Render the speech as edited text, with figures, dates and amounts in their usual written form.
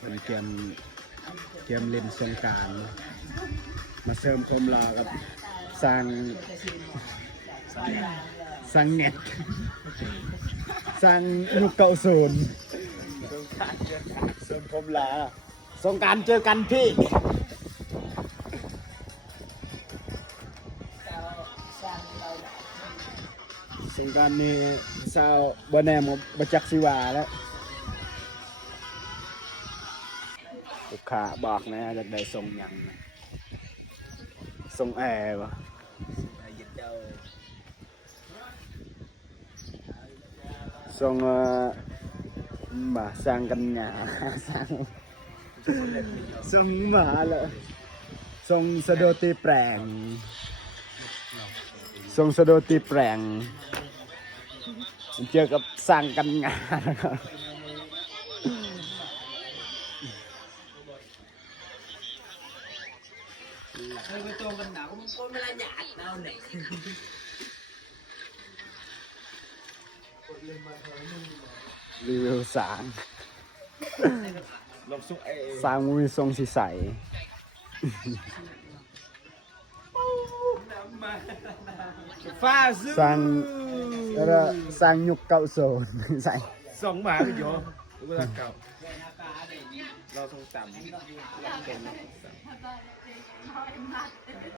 คนเกมเล่นสงกรานต์มาเสริมความรอกับสร้างเน็ตสร้างยุคเก่าศูนย์เสริมความรอสงกรานต์เจอกันพี่สงกรานต์นี่สาวบ่แน่มาจักสิว่าแล้วลูกค้าบอกนะอยากได้ทรงหยังทรงแอร์วะทรงมาสร้างกันหยาสร้างทรงหมาเลยทรงสะโดตีแปลงทรงสะโดตีแปลงเจอกับสร้างกันหยาไปโจมกันหนาวมันก็ไม่ได้หยาดหนาวไหนรีวิวสางสางมือทรงสีใสฟ้าซื้อสร้างแล้วสร้างยุคเก่าโซนใส่ส่งมาไปโยรู้ว่าเก่าเราต้องจำ